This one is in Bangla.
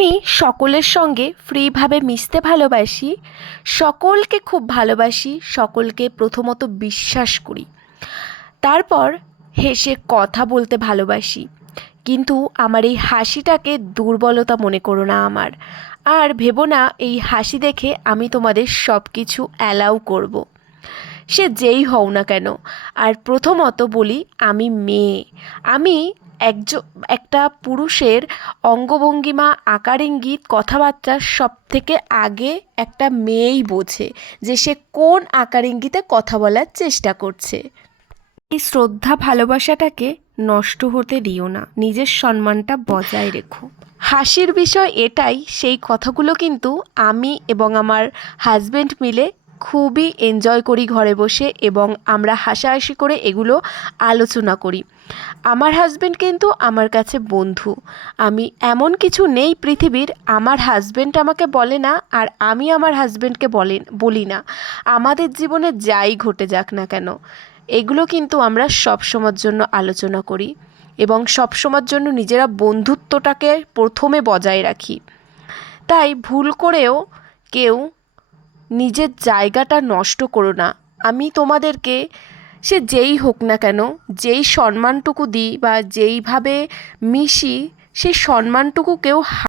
আমি সকলের সঙ্গে ফ্রিভাবে মিশতে ভালোবাসি, সকলকে খুব ভালোবাসি, সকলকে প্রথমত বিশ্বাস করি। তারপর হেসে কথা বলতে ভালোবাসি। কিন্তু আমার এই হাসিটাকে দুর্বলতা মনে করো না আমার। আর ভেবো না, এই হাসি দেখে আমি তোমাদের সব কিছু অ্যালাউ করব। সে যেই হও না কেন। আর প্রথমত বলি, আমি মেয়ে। আমি একজন একটা পুরুষের অঙ্গভঙ্গিমা আকার ইঙ্গিত কথাবার্তা সব থেকে আগে একটা মেয়েই বোঝে যে সে কোন আকার ইঙ্গিতে কথা বলার চেষ্টা করছে। এই শ্রদ্ধা ভালোবাসাটাকে নষ্ট হতে দিও না, নিজের সম্মানটা বজায় রেখো। হাসির বিষয় এটাই, সেই কথাগুলো কিন্তু আমি এবং আমার হাজব্যান্ড মিলে খুবই এনজয় করি ঘরে বসে এবং আমরা হাসাহাসি করে এগুলো আলোচনা করি। আমার হাজব্যান্ড কিন্তু আমার কাছে বন্ধু। আমি এমন কিছু নেই পৃথিবীর, আমার হাজব্যান্ড আমাকে বলে না আর আমি আমার হাজব্যান্ডকে বলেন বলি না। আমাদের জীবনে যাই ঘটে যাক না কেন, এগুলো কিন্তু আমরা সব সময়ের জন্য আলোচনা করি এবং সব সময়ের জন্য নিজেরা বন্ধুত্বটাকে প্রথমে বজায় রাখি। তাই ভুল করেও কেউ নিজের জায়গাটা নষ্ট করো না। আমি তোমাদেরকে, সে যেই হোক না কেন, যেই সম্মানটুকু দিই বা যেইভাবে মিশি সেই সম্মানটুকু কেউ